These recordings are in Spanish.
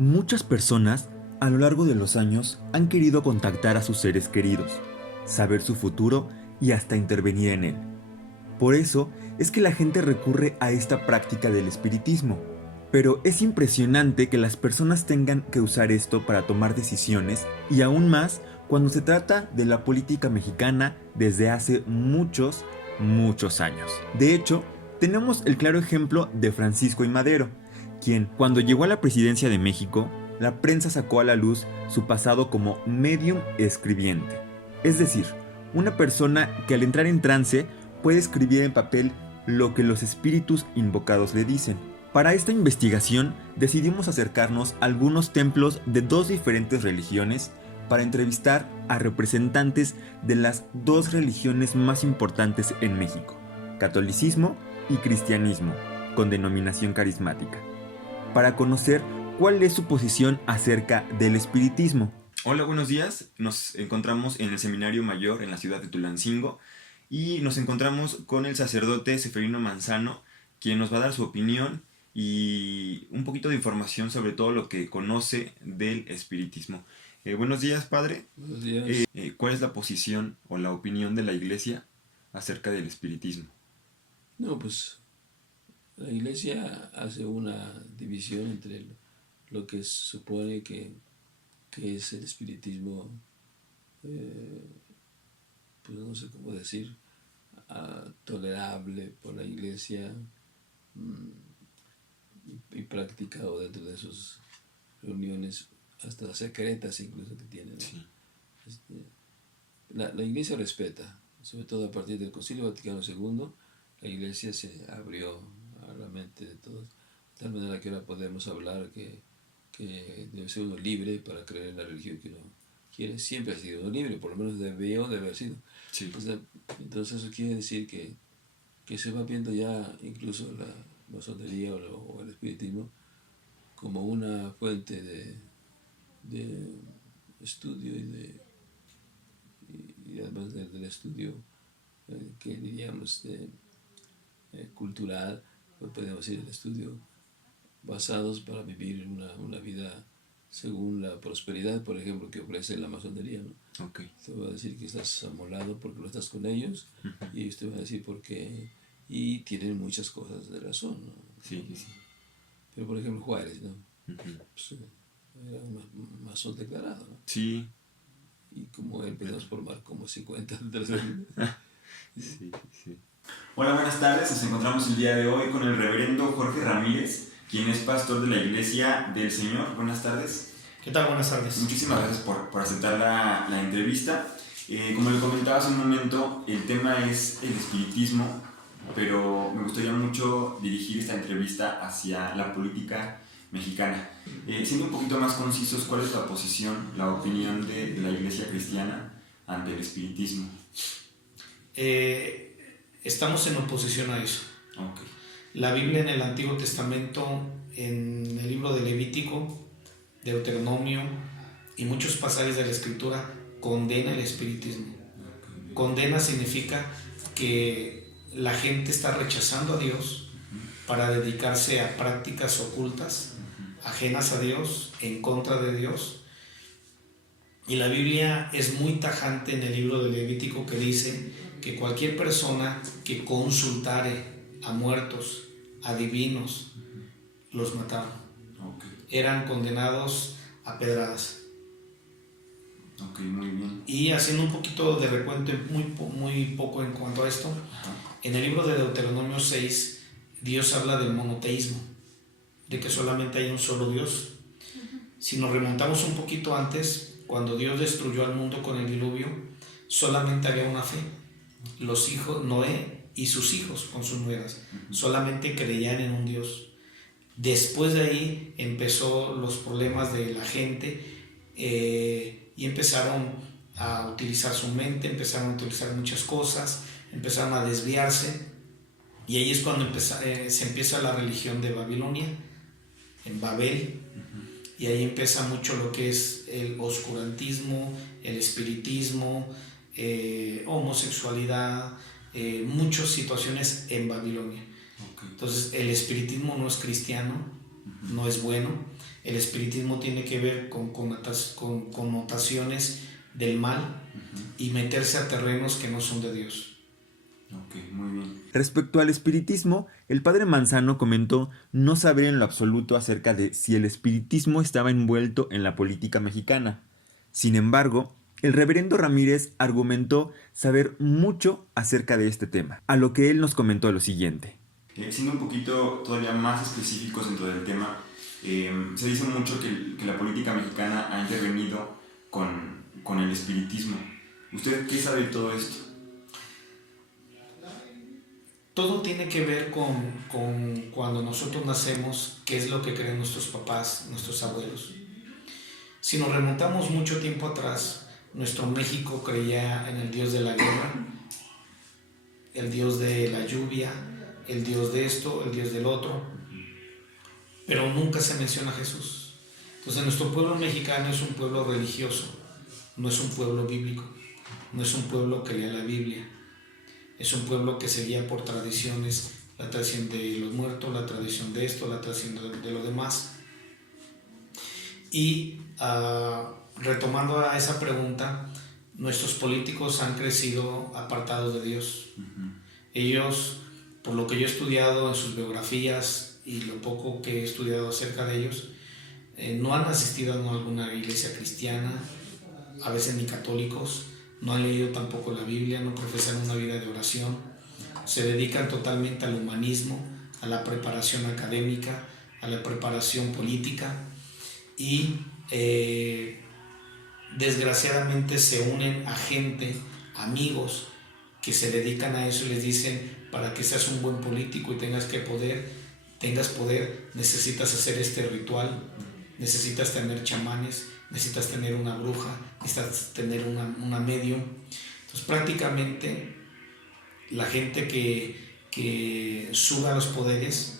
Muchas personas a lo largo de los años han querido contactar a sus seres queridos, saber su futuro y hasta intervenir en él. Por eso es que la gente recurre a esta práctica del espiritismo. Pero es impresionante que las personas tengan que usar esto para tomar decisiones y aún más cuando se trata de la política mexicana desde hace muchos, muchos años. De hecho, tenemos el claro ejemplo de Francisco I. Madero, quien, cuando llegó a la presidencia de México, la prensa sacó a la luz su pasado como medium escribiente. Es decir, una persona que al entrar en trance puede escribir en papel lo que los espíritus invocados le dicen. Para esta investigación decidimos acercarnos a algunos templos de dos diferentes religiones para entrevistar a representantes de las dos religiones más importantes en México, catolicismo y cristianismo, con denominación carismática, para conocer cuál es su posición acerca del espiritismo. Hola, buenos días. Nos encontramos en el Seminario Mayor en la ciudad de Tulancingo y nos encontramos con el sacerdote Seferino Manzano, quien nos va a dar su opinión y un poquito de información sobre todo lo que conoce del espiritismo. Buenos días, padre. Buenos días. ¿Cuál es la posición o la opinión de la Iglesia acerca del espiritismo? No, pues la Iglesia hace una división entre lo que se supone que es el espiritismo, pues no sé cómo decir, tolerable por la Iglesia y practicado dentro de sus reuniones, hasta secretas incluso que tienen, ¿no? Sí. La Iglesia respeta, sobre todo a partir del Concilio Vaticano II, la Iglesia se abrió a la mente de todos, de tal manera que ahora podemos hablar que debe ser uno libre para creer en la religión que uno quiere. Siempre ha sido uno libre, por lo menos debió de haber sido. Sí. Entonces eso quiere decir que se va viendo ya incluso la masonería o el espiritismo como una fuente de estudio y además del estudio que diríamos cultural, pues podemos decir el estudio basados para vivir una vida según la prosperidad, por ejemplo, que ofrece la masonería, ¿no? Okay. Te va a decir que estás amolado porque lo estás con ellos, y ellos te van a decir por qué, y tienen muchas cosas de razón, ¿no? Sí, sí. Pero por ejemplo Juárez, ¿no? Pues, era un masón declarado, ¿no? Sí. Y como empezamos por formar como 50 Sí. Hola, buenas tardes. Nos encontramos el día de hoy con el reverendo Jorge Ramírez, quien es pastor de la Iglesia del Señor. Buenas tardes. ¿Qué tal? Buenas tardes. Muchísimas gracias por aceptar la entrevista. Como le comentaba hace un momento, el tema es el espiritismo, pero me gustaría mucho dirigir esta entrevista hacia la política mexicana. Siendo un poquito más concisos, ¿cuál es la posición, la opinión de la Iglesia cristiana ante el espiritismo? Estamos en oposición a eso. Okay. La Biblia en el Antiguo Testamento, en el libro de Levítico, Deuteronomio y muchos pasajes de la Escritura condena el espiritismo. Okay. Condena significa que la gente está rechazando a Dios para dedicarse a prácticas ocultas, ajenas a Dios, en contra de Dios. Y la Biblia es muy tajante en el libro de Levítico, que dice que cualquier persona que consultare a muertos, a divinos, los mataron. Okay. Eran condenados a pedradas. Ok, muy bien. Y haciendo un poquito de recuento, muy poco en cuanto a esto, en el libro de Deuteronomio 6, Dios habla del monoteísmo, de que solamente hay un solo Dios. Si nos remontamos un poquito antes, cuando Dios destruyó al mundo con el diluvio, solamente había una fe. Los hijos, Noé y sus hijos con sus nueras, solamente creían en un Dios. Después de ahí empezó los problemas de la gente, y empezaron a utilizar su mente, empezaron a utilizar muchas cosas, empezaron a desviarse, y ahí es cuando se empieza la religión de Babilonia, en Babel. Y ahí empieza mucho lo que es el oscurantismo, el espiritismo, homosexualidad, muchas situaciones en Babilonia. Okay. Entonces el espiritismo no es cristiano, no es bueno, El espiritismo tiene que ver con connotaciones del mal y meterse a terrenos que no son de Dios. Ok, muy bien. Respecto al espiritismo, el padre Manzano comentó no saber en lo absoluto acerca de si el espiritismo estaba envuelto en la política mexicana. Sin embargo, el reverendo Ramírez argumentó saber mucho acerca de este tema, a lo que él nos comentó lo siguiente. Siendo un poquito todavía más específicos dentro del tema, se dice mucho que la política mexicana ha intervenido con el espiritismo. ¿Usted qué sabe de todo esto? Todo tiene que ver con cuando nosotros nacemos, qué es lo que creen nuestros papás, nuestros abuelos. Si nos remontamos mucho tiempo atrás, nuestro México creía en el Dios de la guerra, el Dios de la lluvia, el Dios de esto, el Dios del otro, pero nunca se menciona a Jesús. Entonces nuestro pueblo mexicano es un pueblo religioso, no es un pueblo bíblico, no es un pueblo que lea la Biblia, es un pueblo que se guía por tradiciones, la tradición de los muertos, la tradición de esto, la tradición de lo demás. Y retomando a esa pregunta, nuestros políticos han crecido apartados de Dios. Ellos, por lo que yo he estudiado en sus biografías y lo poco que he estudiado acerca de ellos, no han asistido a alguna iglesia cristiana, a veces ni católicos, no han leído tampoco la Biblia, no profesan una vida de oración, se dedican totalmente al humanismo, a la preparación académica, a la preparación política y desgraciadamente se unen a gente, amigos que se dedican a eso y les dicen: para que seas un buen político y tengas poder, necesitas hacer este ritual, necesitas tener chamanes, necesitas tener una bruja, necesitas tener una medium. Entonces prácticamente la gente que sube a los poderes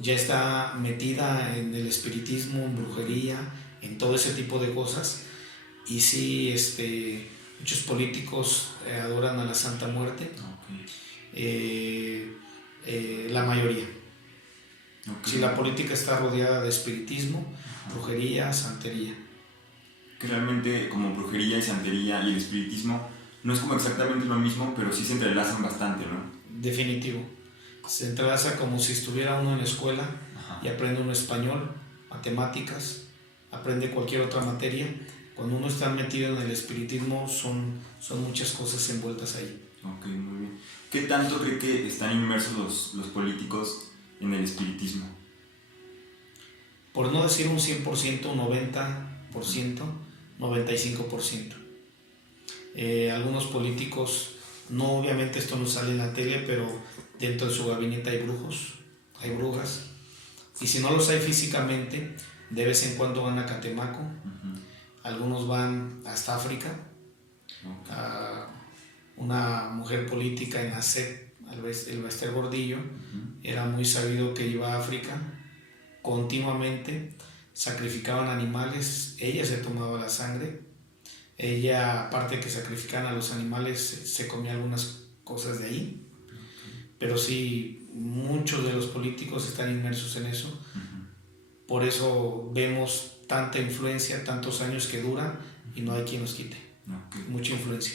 ya está metida en el espiritismo, en brujería, en todo ese tipo de cosas. Y sí, muchos políticos adoran a la Santa Muerte, la mayoría. Si la política está rodeada de espiritismo, brujería, santería. Que realmente como brujería y santería y el espiritismo no es como exactamente lo mismo, pero sí se entrelazan bastante, ¿no? Definitivo. Se entrelaza como si estuviera uno en la escuela y aprende uno español, matemáticas, aprende cualquier otra materia. Cuando uno está metido en el espiritismo son muchas cosas envueltas ahí. Ok, muy bien. ¿Qué tanto cree que están inmersos los políticos en el espiritismo? Por no decir un 100%, un 90%, 95%. Algunos políticos, no, obviamente esto no sale en la tele, pero dentro de su gabinete hay brujos, hay brujas, y si no los hay físicamente, de vez en cuando van a Catemaco, algunos van hasta África. Una mujer política en ASEP, el Bester Gordillo, era muy sabido que iba a África continuamente, sacrificaban animales, ella se tomaba la sangre, ella, aparte de que sacrificaban a los animales, se comía algunas cosas de ahí, pero sí, muchos de los políticos están inmersos en eso. Por eso vemos tanta influencia, tantos años que dura y no hay quien los quite. Mucha influencia.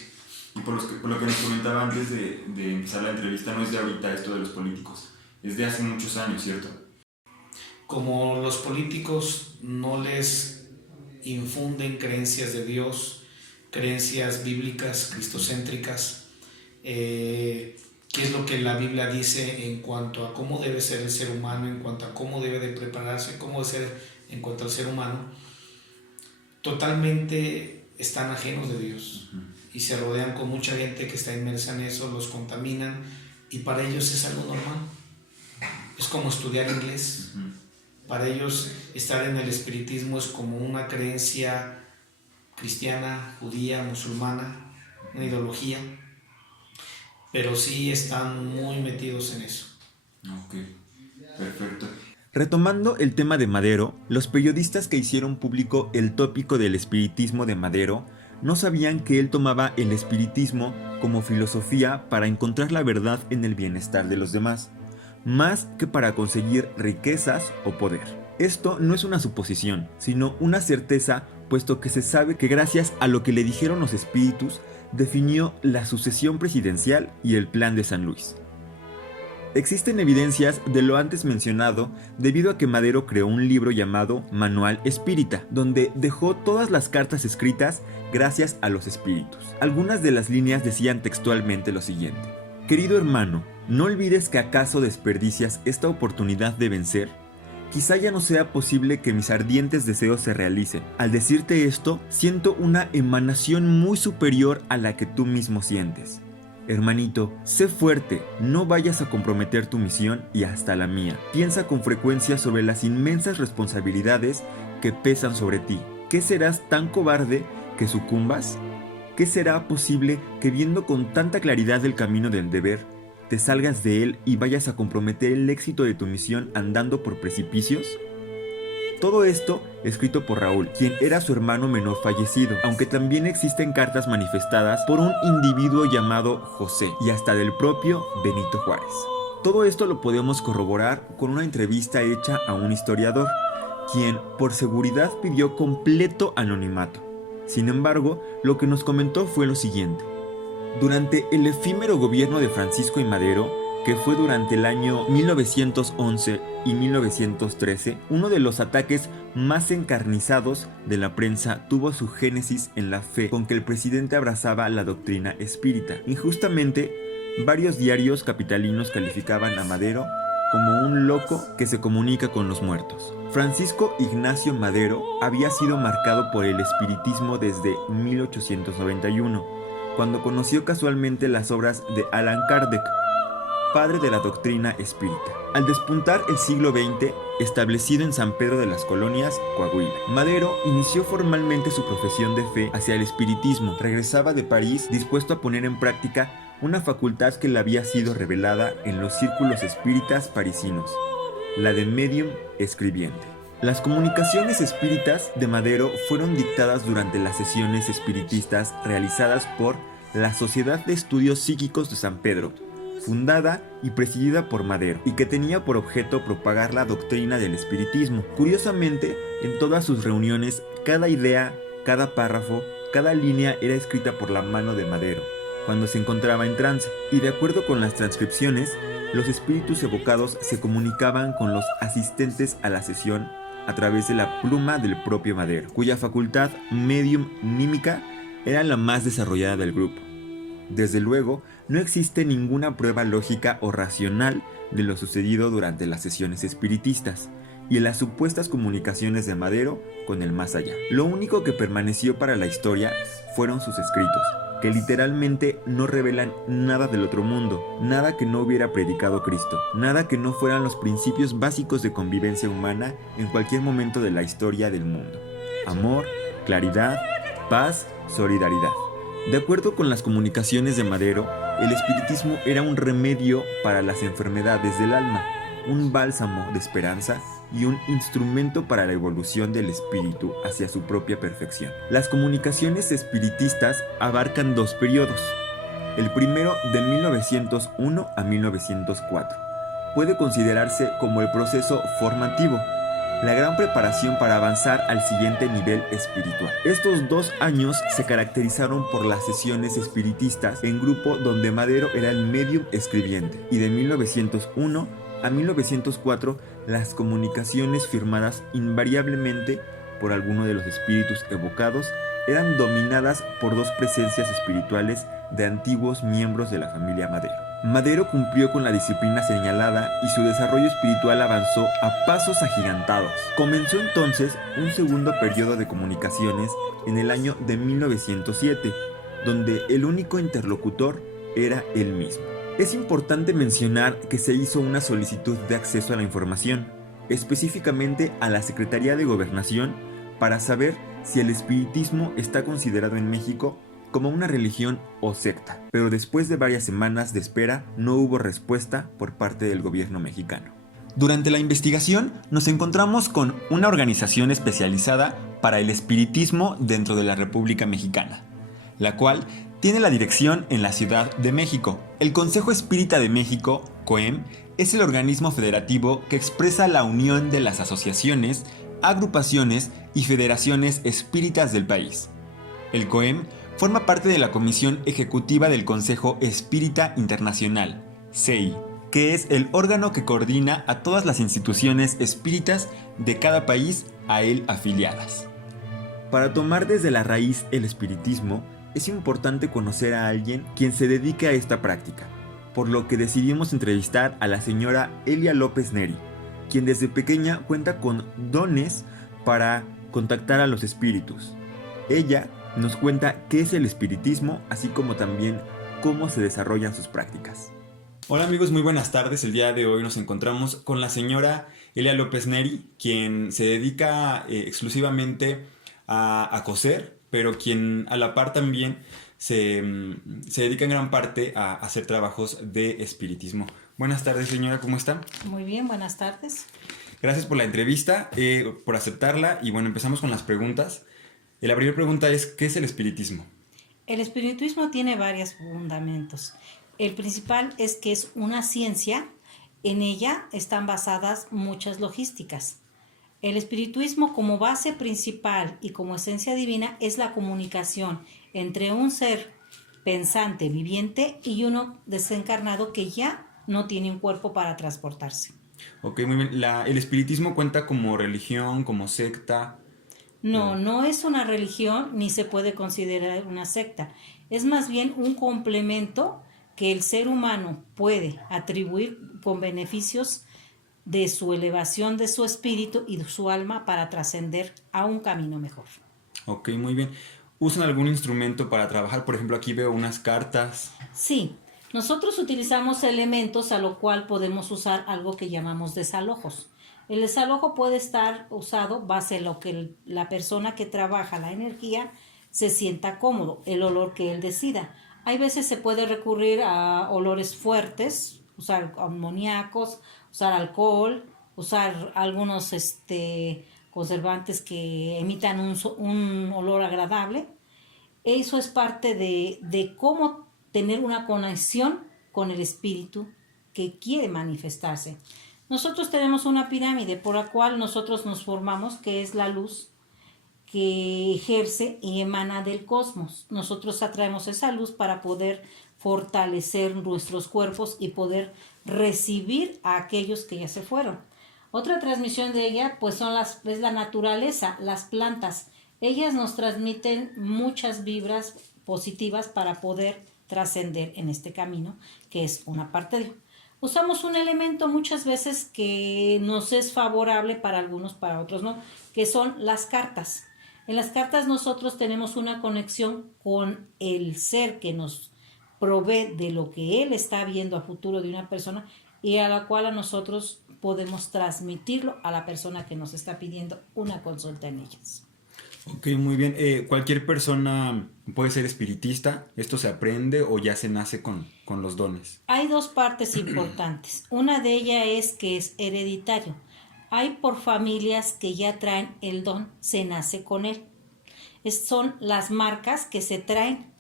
Y por lo que nos comentaba antes de empezar la entrevista, no es de ahorita esto de los políticos, es de hace muchos años, ¿cierto? Como los políticos no les infunden creencias de Dios, creencias bíblicas, cristocéntricas, ¿qué es lo que la Biblia dice en cuanto a cómo debe ser el ser humano, en cuanto a cómo debe de prepararse, cómo debe ser en cuanto al ser humano? Totalmente están ajenos de Dios y se rodean con mucha gente que está inmersa en eso, los contaminan y para ellos es algo normal. Es como estudiar inglés. Para ellos estar en el espiritismo es como una creencia cristiana, judía, musulmana, una ideología, pero sí están muy metidos en eso. Ok, perfecto. Retomando el tema de Madero, los periodistas que hicieron público el tópico del espiritismo de Madero no sabían que él tomaba el espiritismo como filosofía para encontrar la verdad en el bienestar de los demás, más que para conseguir riquezas o poder. Esto no es una suposición, sino una certeza, puesto que se sabe que gracias a lo que le dijeron los espíritus, definió la sucesión presidencial y el plan de San Luis. Existen evidencias de lo antes mencionado debido a que Madero creó un libro llamado Manual Espírita, donde dejó todas las cartas escritas gracias a los espíritus. Algunas de las líneas decían textualmente lo siguiente: querido hermano, ¿no olvides que acaso desperdicias esta oportunidad de vencer? Quizá ya no sea posible que mis ardientes deseos se realicen. Al decirte esto, siento una emanación muy superior a la que tú mismo sientes. Hermanito, sé fuerte, no vayas a comprometer tu misión y hasta la mía. Piensa con frecuencia sobre las inmensas responsabilidades que pesan sobre ti. ¿Qué serás tan cobarde que sucumbas? ¿Qué será posible que viendo con tanta claridad el camino del deber, te salgas de él y vayas a comprometer el éxito de tu misión andando por precipicios? Todo esto escrito por Raúl, quien era su hermano menor fallecido, aunque también existen cartas manifestadas por un individuo llamado José y hasta del propio Benito Juárez. Todo esto lo podemos corroborar con una entrevista hecha a un historiador, quien por seguridad pidió completo anonimato. Sin embargo, lo que nos comentó fue lo siguiente: durante el efímero gobierno de Francisco I. Madero, que fue durante el año 1911 y 1913, uno de los ataques más encarnizados de la prensa tuvo su génesis en la fe con que el presidente abrazaba la doctrina espírita. Injustamente, varios diarios capitalinos calificaban a Madero como un loco que se comunica con los muertos. Francisco Ignacio Madero había sido marcado por el espiritismo desde 1891, cuando conoció casualmente las obras de Allan Kardec, padre de la doctrina espírita. Al despuntar el siglo XX, establecido en San Pedro de las Colonias, Coahuila, Madero inició formalmente su profesión de fe hacia el espiritismo. Regresaba de París dispuesto a poner en práctica una facultad que le había sido revelada en los círculos espíritas parisinos, la de medium escribiente. Las comunicaciones espíritas de Madero fueron dictadas durante las sesiones espiritistas realizadas por la Sociedad de Estudios Psíquicos de San Pedro, fundada y presidida por Madero, y que tenía por objeto propagar la doctrina del espiritismo. Curiosamente, en todas sus reuniones, cada idea, cada párrafo, cada línea era escrita por la mano de Madero, cuando se encontraba en trance, y de acuerdo con las transcripciones, los espíritus evocados se comunicaban con los asistentes a la sesión a través de la pluma del propio Madero, cuya facultad medium nímica era la más desarrollada del grupo. Desde luego, no existe ninguna prueba lógica o racional de lo sucedido durante las sesiones espiritistas y en las supuestas comunicaciones de Madero con el más allá. Lo único que permaneció para la historia fueron sus escritos, que literalmente no revelan nada del otro mundo, nada que no hubiera predicado Cristo, nada que no fueran los principios básicos de convivencia humana en cualquier momento de la historia del mundo: amor, claridad, paz, solidaridad. De acuerdo con las comunicaciones de Madero, el espiritismo era un remedio para las enfermedades del alma, un bálsamo de esperanza y un instrumento para la evolución del espíritu hacia su propia perfección. Las comunicaciones espiritistas abarcan dos periodos. El primero, de 1901 a 1904, puede considerarse como el proceso formativo, la gran preparación para avanzar al siguiente nivel espiritual. Estos 2 años se caracterizaron por las sesiones espiritistas en grupo donde Madero era el medium escribiente, y de 1901 a 1904 las comunicaciones firmadas invariablemente por alguno de los espíritus evocados eran dominadas por 2 presencias espirituales de antiguos miembros de la familia Madero. Madero cumplió con la disciplina señalada y su desarrollo espiritual avanzó a pasos agigantados. Comenzó entonces un segundo periodo de comunicaciones en el año de 1907, donde el único interlocutor era él mismo. Es importante mencionar que se hizo una solicitud de acceso a la información, específicamente a la Secretaría de Gobernación, para saber si el espiritismo está considerado en México como una religión o secta, pero después de varias semanas de espera no hubo respuesta por parte del gobierno mexicano. Durante la investigación nos encontramos con una organización especializada para el espiritismo dentro de la República Mexicana, la cual tiene la dirección en la Ciudad de México. El Consejo Espírita de México COEM es el organismo federativo que expresa la unión de las asociaciones, agrupaciones y federaciones espíritas del país. El COEM forma parte de la Comisión Ejecutiva del Consejo Espírita Internacional, CEI, que es el órgano que coordina a todas las instituciones espíritas de cada país a él afiliadas. Para tomar desde la raíz el espiritismo, es importante conocer a alguien quien se dedique a esta práctica, por lo que decidimos entrevistar a la señora Elia López Neri, quien desde pequeña cuenta con dones para contactar a los espíritus. Ella nos cuenta qué es el espiritismo, así como también cómo se desarrollan sus prácticas. Hola amigos, muy buenas tardes. El día de hoy nos encontramos con la señora Elia López Neri, quien se dedica exclusivamente a coser, pero quien a la par también se dedica en gran parte a hacer trabajos de espiritismo. Buenas tardes, señora, ¿cómo está? Muy bien, buenas tardes. Gracias por la entrevista, por aceptarla, y bueno, empezamos con las preguntas. La primera pregunta es, ¿qué es el espiritismo? El espiritismo tiene varios fundamentos. El principal es que es una ciencia, en ella están basadas muchas logísticas. El espiritismo como base principal y como esencia divina es la comunicación entre un ser pensante, viviente y uno desencarnado que ya no tiene un cuerpo para transportarse. Ok, muy bien. ¿El espiritismo cuenta como religión, como secta? No, no es una religión ni se puede considerar una secta. Es más bien un complemento que el ser humano puede atribuir con beneficios de su elevación de su espíritu y de su alma para trascender a un camino mejor. Ok, muy bien. ¿Usan algún instrumento para trabajar? Por ejemplo, aquí veo unas cartas. Sí, nosotros utilizamos elementos a lo cual podemos usar algo que llamamos desalojos. El desalojo puede estar usado base en lo que la persona que trabaja la energía se sienta cómodo, el olor que él decida. Hay veces se puede recurrir a olores fuertes, usar amoníacos, usar alcohol, usar algunos conservantes que emitan un olor agradable. Eso es parte de cómo tener una conexión con el espíritu que quiere manifestarse. Nosotros tenemos una pirámide por la cual nosotros nos formamos, que es la luz que ejerce y emana del cosmos. Nosotros atraemos esa luz para poder fortalecer nuestros cuerpos y poder recibir a aquellos que ya se fueron. Otra transmisión de ella pues es la naturaleza, las plantas. Ellas nos transmiten muchas vibras positivas para poder trascender en este camino, que es una parte de... Usamos un elemento muchas veces que nos es favorable para algunos, para otros no, que son las cartas. En las cartas nosotros tenemos una conexión con el ser que nos provee de lo que él está viendo a futuro de una persona y a la cual a nosotros podemos transmitirlo a la persona que nos está pidiendo una consulta en ellas. Ok, muy bien. ¿Cualquier persona puede ser espiritista? ¿Esto se aprende o ya se nace con los dones? Hay dos partes importantes. Una de ellas es que es hereditario. Hay por familias que ya traen el don, se nace con él. Son las marcas que se traen.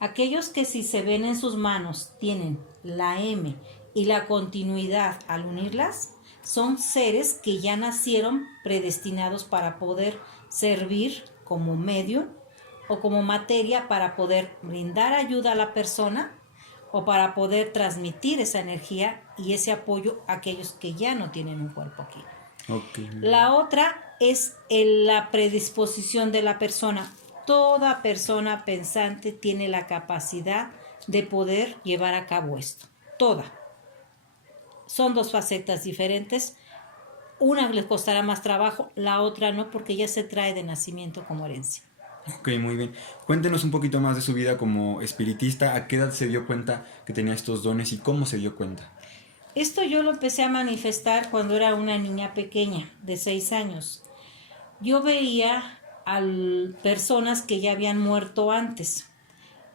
Aquellos que si se ven en sus manos tienen la M y la continuidad al unirlas, son seres que ya nacieron predestinados para poder servir como medio o como materia para poder brindar ayuda a la persona o para poder transmitir esa energía y ese apoyo a aquellos que ya no tienen un cuerpo aquí. Okay. La otra es la predisposición de la persona. Toda persona pensante tiene la capacidad de poder llevar a cabo esto. Toda. Son dos facetas diferentes. Una les costará más trabajo, la otra no, porque ya se trae de nacimiento como herencia. Ok, muy bien. Cuéntenos un poquito más de su vida como espiritista. ¿A qué edad se dio cuenta que tenía estos dones y cómo se dio cuenta? Esto yo lo empecé a manifestar cuando era una niña pequeña, de 6 años. Yo veía a personas que ya habían muerto antes.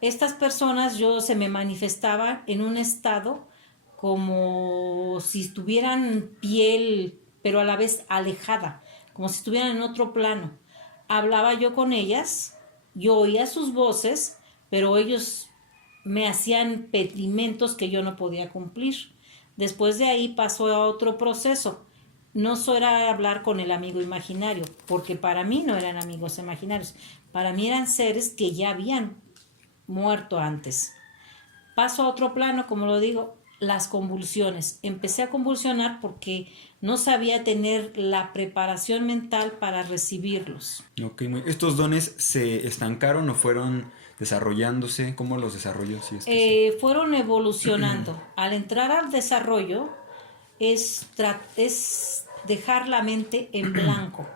Estas personas se me manifestaban en un estado como si tuvieran piel, pero a la vez alejada, como si estuvieran en otro plano. Hablaba yo con ellas, yo oía sus voces, pero ellos me hacían pedimentos que yo no podía cumplir. Después de ahí pasó a otro proceso. No solo era hablar con el amigo imaginario, porque para mí no eran amigos imaginarios, para mí eran seres que ya habían muerto antes. Paso a otro plano, como lo digo, las convulsiones. Empecé a convulsionar porque no sabía tener la preparación mental para recibirlos. Ok, ¿estos dones se estancaron o fueron desarrollándose? ¿Cómo los desarrolló? Si es que sí. Fueron evolucionando. Al entrar al desarrollo es dejar la mente en blanco,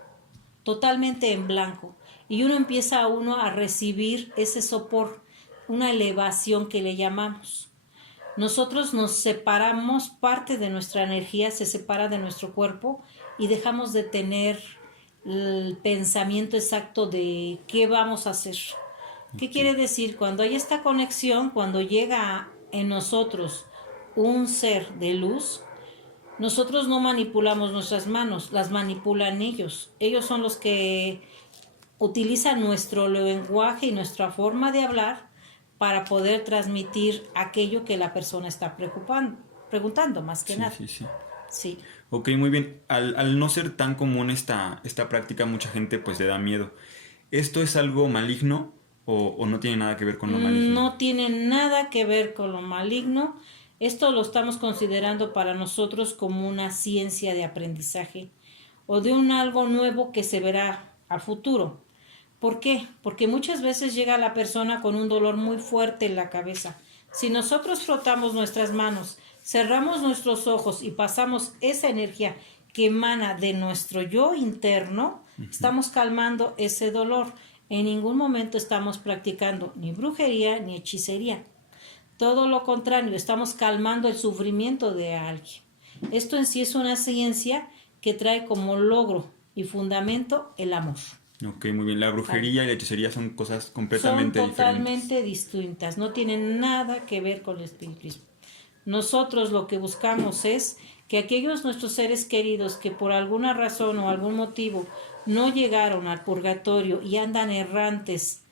totalmente en blanco. Y uno empieza a recibir ese sopor, una elevación que le llamamos. Nosotros nos separamos, parte de nuestra energía se separa de nuestro cuerpo y dejamos de tener el pensamiento exacto de qué vamos a hacer. ¿Qué quiere decir? Cuando hay esta conexión, cuando llega en nosotros un ser de luz, nosotros no manipulamos nuestras manos, las manipulan ellos. Ellos son los que utilizan nuestro lenguaje y nuestra forma de hablar para poder transmitir aquello que la persona está preguntando, más que nada. Sí. Ok, muy bien. Al no ser tan común esta práctica, mucha gente pues le da miedo. ¿Esto es algo maligno o no tiene nada que ver con lo maligno? No tiene nada que ver con lo maligno. Esto lo estamos considerando para nosotros como una ciencia de aprendizaje o de un algo nuevo que se verá a futuro. ¿Por qué? Porque muchas veces llega la persona con un dolor muy fuerte en la cabeza. Si nosotros frotamos nuestras manos, cerramos nuestros ojos y pasamos esa energía que emana de nuestro yo interno, estamos calmando ese dolor. En ningún momento estamos practicando ni brujería ni hechicería. Todo lo contrario, estamos calmando el sufrimiento de alguien. Esto en sí es una ciencia que trae como logro y fundamento el amor. Ok, muy bien. La brujería y la hechicería son cosas completamente diferentes. Son totalmente distintas, no tienen nada que ver con el espiritismo. Nosotros lo que buscamos es que aquellos nuestros seres queridos que por alguna razón o algún motivo no llegaron al purgatorio y andan errantes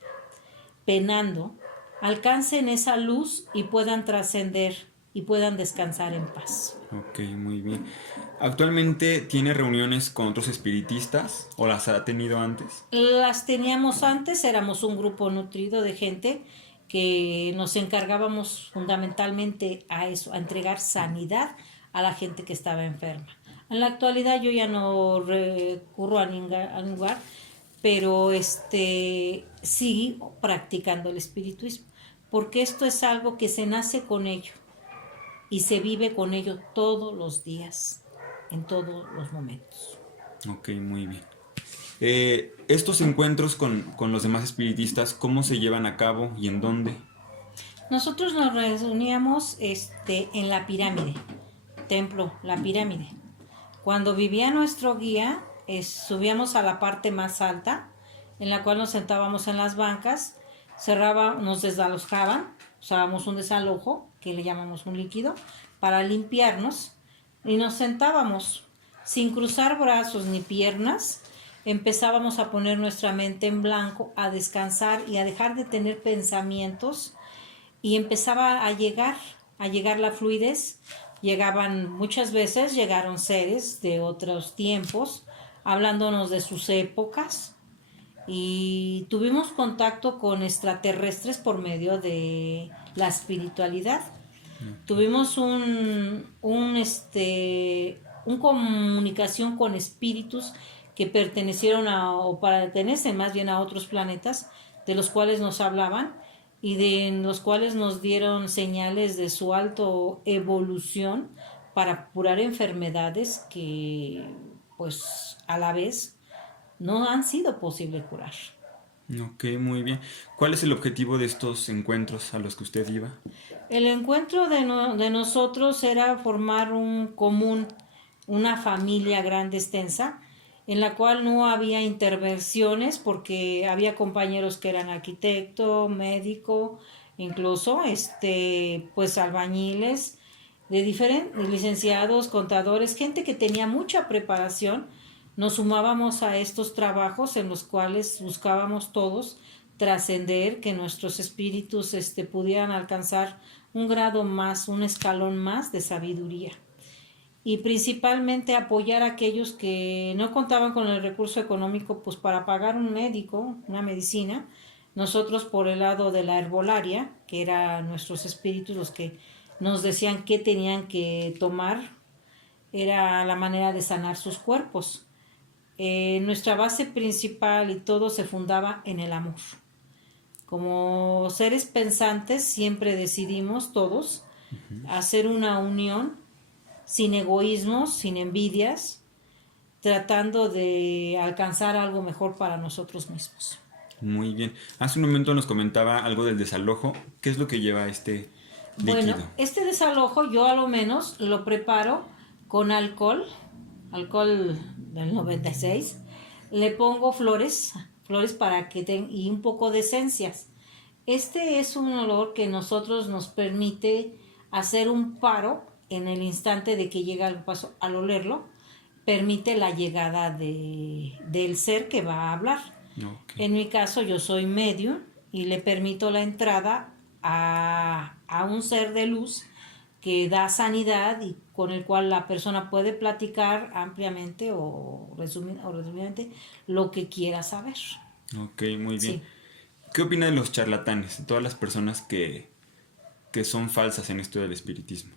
penando, alcancen esa luz y puedan trascender y puedan descansar en paz. Ok, muy bien. ¿Actualmente tiene reuniones con otros espiritistas o las ha tenido antes? Las teníamos antes, éramos un grupo nutrido de gente que nos encargábamos fundamentalmente a eso, a entregar sanidad a la gente que estaba enferma. En la actualidad yo ya no recurro a ningún lugar, pero sigo practicando el espiritismo, porque esto es algo que se nace con ello y se vive con ello todos los días, en todos los momentos. Ok, muy bien. Estos encuentros con los demás espiritistas, ¿cómo se llevan a cabo y en dónde? Nosotros nos reuníamos en la pirámide, templo, la pirámide. Cuando vivía nuestro guía, subíamos a la parte más alta, en la cual nos sentábamos en las bancas, nos desalojaban, usábamos un desalojo, que le llamamos un líquido, para limpiarnos, y nos sentábamos sin cruzar brazos ni piernas. Empezábamos a poner nuestra mente en blanco, a descansar y a dejar de tener pensamientos, y empezaba a llegar la fluidez. Muchas veces llegaron seres de otros tiempos, hablándonos de sus épocas, y tuvimos contacto con extraterrestres por medio de la espiritualidad. Tuvimos una comunicación con espíritus que pertenecieron o pertenecen más bien a otros planetas, de los cuales nos hablaban y de los cuales nos dieron señales de su alta evolución para curar enfermedades que pues a la vez no han sido posible curar. Ok, muy bien. ¿Cuál es el objetivo de estos encuentros a los que usted iba? El encuentro de nosotros era formar una familia grande, extensa, en la cual no había intervenciones, porque había compañeros que eran arquitecto, médico, incluso pues albañiles, de diferentes licenciados, contadores, gente que tenía mucha preparación. Nos sumábamos a estos trabajos en los cuales buscábamos todos trascender, que nuestros espíritus pudieran alcanzar un grado más, un escalón más de sabiduría. Y principalmente apoyar a aquellos que no contaban con el recurso económico pues para pagar un médico, una medicina. Nosotros por el lado de la herbolaria, que eran nuestros espíritus los que nos decían qué tenían que tomar, era la manera de sanar sus cuerpos. Nuestra base principal y todo se fundaba en el amor. Como seres pensantes siempre decidimos todos hacer una unión sin egoísmos, sin envidias, tratando de alcanzar algo mejor para nosotros mismos. Muy bien. Hace un momento nos comentaba algo del desalojo. ¿Qué es lo que lleva este líquido? Bueno, este desalojo yo a lo menos lo preparo con alcohol del 96. Le pongo flores para que y un poco de esencias. Este es un olor que nosotros nos permite hacer un paro en el instante de que llega al paso. Al olerlo, permite la llegada del ser que va a hablar. Okay. En mi caso, yo soy medium y le permito la entrada a un ser de luz que da sanidad y con el cual la persona puede platicar ampliamente o resumidamente lo que quiera saber. Ok, muy bien. Sí. ¿Qué opina de los charlatanes? De todas las personas que son falsas en esto del espiritismo.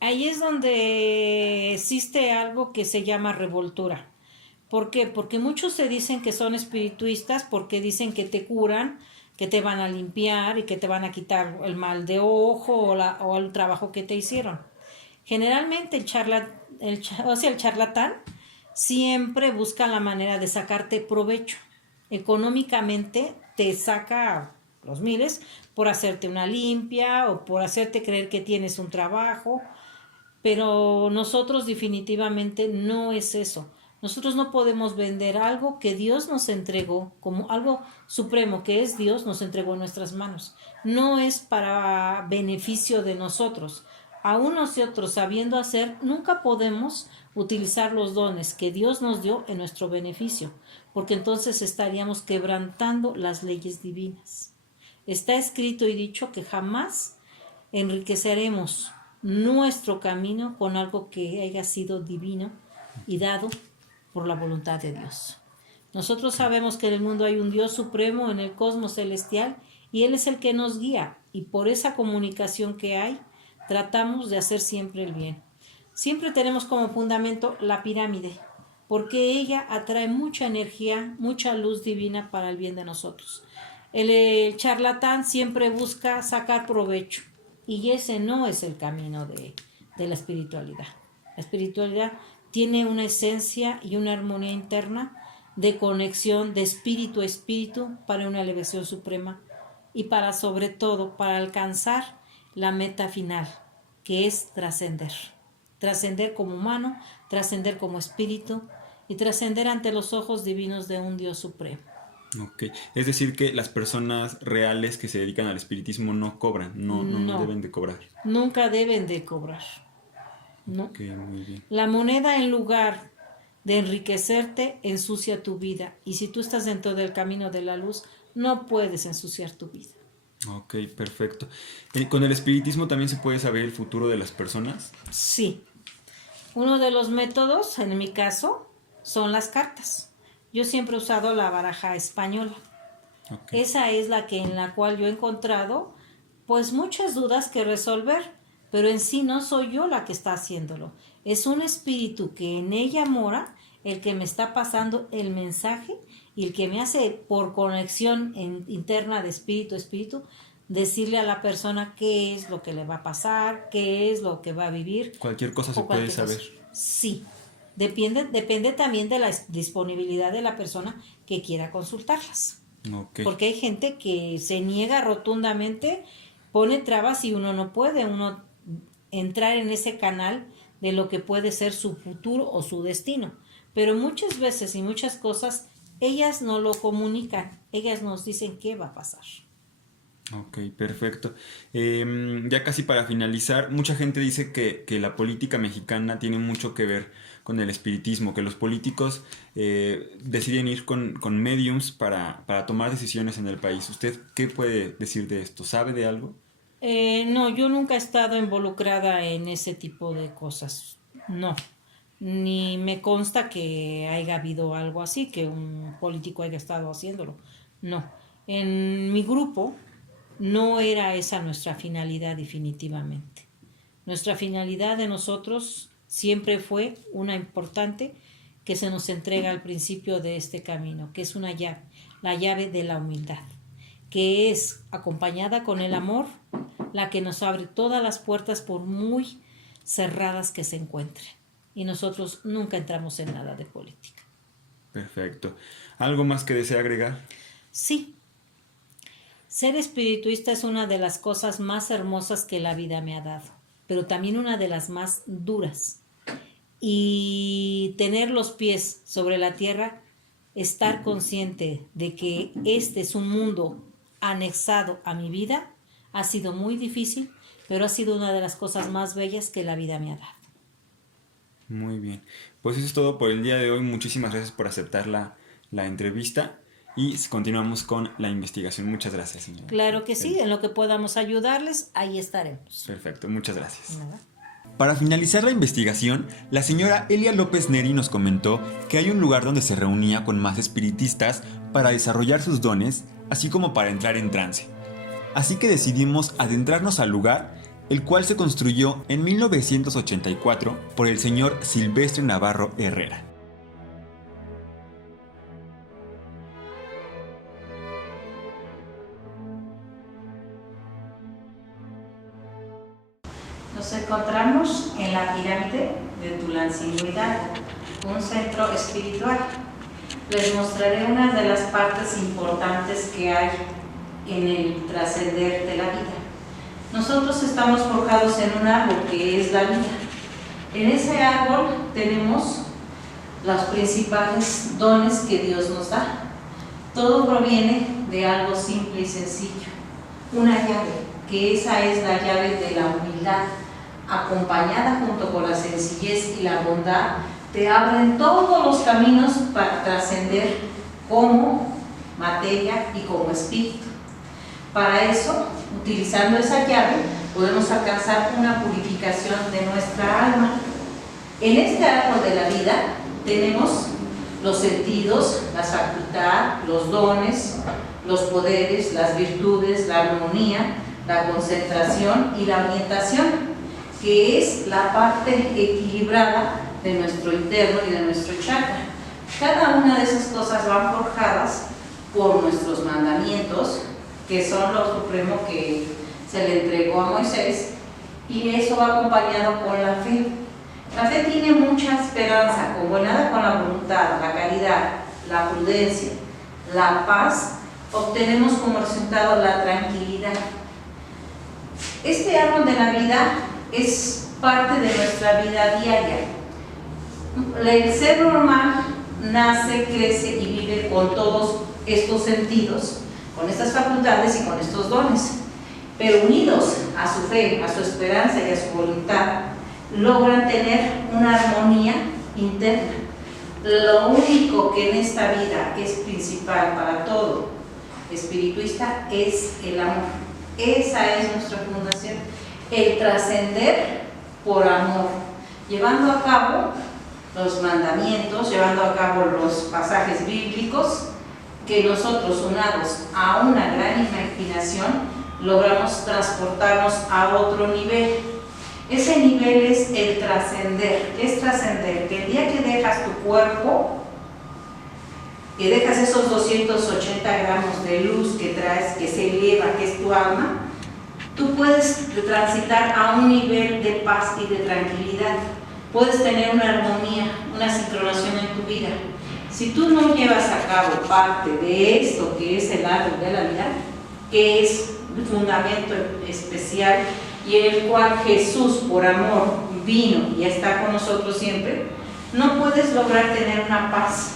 Ahí es donde existe algo que se llama revoltura. ¿Por qué? Porque muchos se dicen que son espirituistas porque dicen que te curan, que te van a limpiar y que te van a quitar el mal de ojo o el trabajo que te hicieron. Generalmente el charlatán siempre busca la manera de sacarte provecho. Económicamente te saca los miles por hacerte una limpia o por hacerte creer que tienes un trabajo. Pero nosotros definitivamente no es eso. Nosotros no podemos vender algo que Dios nos entregó, como algo supremo que es Dios, nos entregó en nuestras manos. No es para beneficio de nosotros. Aún nosotros sabiendo hacer, nunca podemos utilizar los dones que Dios nos dio en nuestro beneficio, porque entonces estaríamos quebrantando las leyes divinas. Está escrito y dicho que jamás enriqueceremos nuestro camino con algo que haya sido divino y dado por la voluntad de Dios. Nosotros sabemos que en el mundo hay un Dios supremo en el cosmos celestial y Él es el que nos guía, y por esa comunicación que hay tratamos de hacer siempre el bien. Siempre tenemos como fundamento la pirámide, porque ella atrae mucha energía, mucha luz divina para el bien de nosotros. El charlatán siempre busca sacar provecho. Y ese no es el camino de la espiritualidad. La espiritualidad tiene una esencia y una armonía interna de conexión de espíritu a espíritu para una elevación suprema y para, sobre todo, para alcanzar la meta final, que es trascender. Trascender como humano, trascender como espíritu y trascender ante los ojos divinos de un Dios supremo. Ok, es decir que las personas reales que se dedican al espiritismo no cobran, no deben de cobrar. Nunca deben de cobrar. No. Ok, muy bien. La moneda, en lugar de enriquecerte, ensucia tu vida. Y si tú estás dentro del camino de la luz, no puedes ensuciar tu vida. Ok, perfecto. ¿Con el espiritismo también se puede saber el futuro de las personas? Sí. Uno de los métodos, en mi caso, son las cartas. Yo siempre he usado la baraja española. Okay. Esa es en la cual yo he encontrado pues muchas dudas que resolver, pero en sí no soy yo la que está haciéndolo. Es un espíritu que en ella mora, el que me está pasando el mensaje y el que me hace por conexión interna de espíritu a espíritu decirle a la persona qué es lo que le va a pasar, qué es lo que va a vivir. Cualquier cosa se puede saber. Sí. Depende también de la disponibilidad de la persona que quiera consultarlas. Okay. Porque hay gente que se niega rotundamente, pone trabas y uno no puede entrar en ese canal de lo que puede ser su futuro o su destino. Pero muchas veces y muchas cosas, ellas no lo comunican, ellas nos dicen qué va a pasar. Ok, perfecto. Ya casi para finalizar, mucha gente dice que la política mexicana tiene mucho que ver con el espiritismo, que los políticos deciden ir con mediums para tomar decisiones en el país. ¿Usted qué puede decir de esto? ¿Sabe de algo? No, yo nunca he estado involucrada en ese tipo de cosas. No. Ni me consta que haya habido algo así, que un político haya estado haciéndolo. No. En mi grupo no era esa nuestra finalidad definitivamente. Nuestra finalidad de nosotros siempre fue una importante que se nos entrega al principio de este camino, que es una llave, la llave de la humildad, que es acompañada con el amor, la que nos abre todas las puertas por muy cerradas que se encuentren. Y nosotros nunca entramos en nada de política. Perfecto. ¿Algo más que desea agregar? Sí, ser espirituista es una de las cosas más hermosas que la vida me ha dado, pero también una de las más duras. Y tener los pies sobre la tierra, estar consciente de que este es un mundo anexado a mi vida, ha sido muy difícil, pero ha sido una de las cosas más bellas que la vida me ha dado. Muy bien. Pues eso es todo por el día de hoy. Muchísimas gracias por aceptar la entrevista y continuamos con la investigación. Muchas gracias, señora. Claro que sí, en lo que podamos ayudarles, ahí estaremos. Perfecto, muchas gracias. Nada. Para finalizar la investigación, la señora Elia López Neri nos comentó que hay un lugar donde se reunía con más espiritistas para desarrollar sus dones, así como para entrar en trance. Así que decidimos adentrarnos al lugar, el cual se construyó en 1984 por el señor Silvestre Navarro Herrera. Nos encontramos en la pirámide de Tulancingo Hidalgo, un centro espiritual. Les mostraré una de las partes importantes que hay en el trascender de la vida. Nosotros estamos forjados en un árbol que es la vida. En ese árbol tenemos los principales dones que Dios nos da. Todo proviene de algo simple y sencillo, una llave, que esa es la llave de la humildad, acompañada junto con la sencillez y la bondad, te abren todos los caminos para trascender como materia y como espíritu. Para eso, utilizando esa llave, podemos alcanzar una purificación de nuestra alma. En este árbol de la vida tenemos los sentidos, la facultad, los dones, los poderes, las virtudes, la armonía, la concentración y la orientación, que es la parte equilibrada de nuestro interno y de nuestro chakra. Cada una de esas cosas van forjadas por nuestros mandamientos, que son lo supremo que se le entregó a Moisés, y eso va acompañado con la fe. La fe tiene mucha esperanza, combinada con la voluntad, la caridad, la prudencia, la paz, obtenemos como resultado la tranquilidad. Este árbol de la vida es parte de nuestra vida diaria. El ser normal nace, crece y vive con todos estos sentidos, con estas facultades y con estos dones, pero unidos a su fe, a su esperanza y a su voluntad, logran tener una armonía interna. Lo único que en esta vida es principal para todo espirituista es el amor. Esa es nuestra fundación, el trascender por amor, llevando a cabo los mandamientos, llevando a cabo los pasajes bíblicos, que nosotros, unados a una gran imaginación, logramos transportarnos a otro nivel. Ese nivel es el trascender. ¿Qué es trascender? Que el día que dejas tu cuerpo, que dejas esos 280 gramos de luz que traes, que se eleva, que es tu alma, tú puedes transitar a un nivel de paz y de tranquilidad. Puedes tener una armonía, una sincronización en tu vida. Si tú no llevas a cabo parte de esto que es el árbol de la vida, que es un fundamento especial y en el cual Jesús por amor vino y está con nosotros siempre, no puedes lograr tener una paz.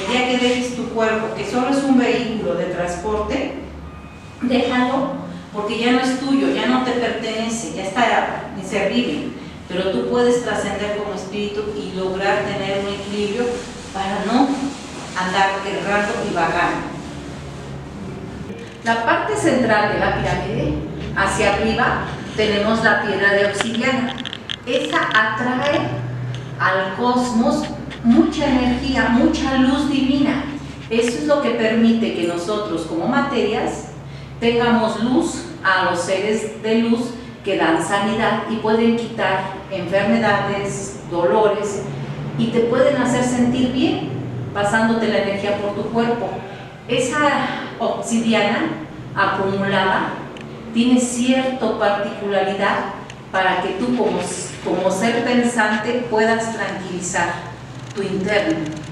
El día que dejes tu cuerpo, que solo es un vehículo de transporte, déjalo se vive, pero tú puedes trascender como espíritu y lograr tener un equilibrio para no andar errando y vagando. La parte central de la pirámide, hacia arriba, tenemos la piedra de obsidiana. Esa atrae al cosmos mucha energía, mucha luz divina. Eso es lo que permite que nosotros como materias tengamos luz a los seres de luz que dan sanidad y pueden quitar enfermedades, dolores y te pueden hacer sentir bien pasándote la energía por tu cuerpo. Esa obsidiana acumulada tiene cierta particularidad para que tú como ser pensante puedas tranquilizar tu interno.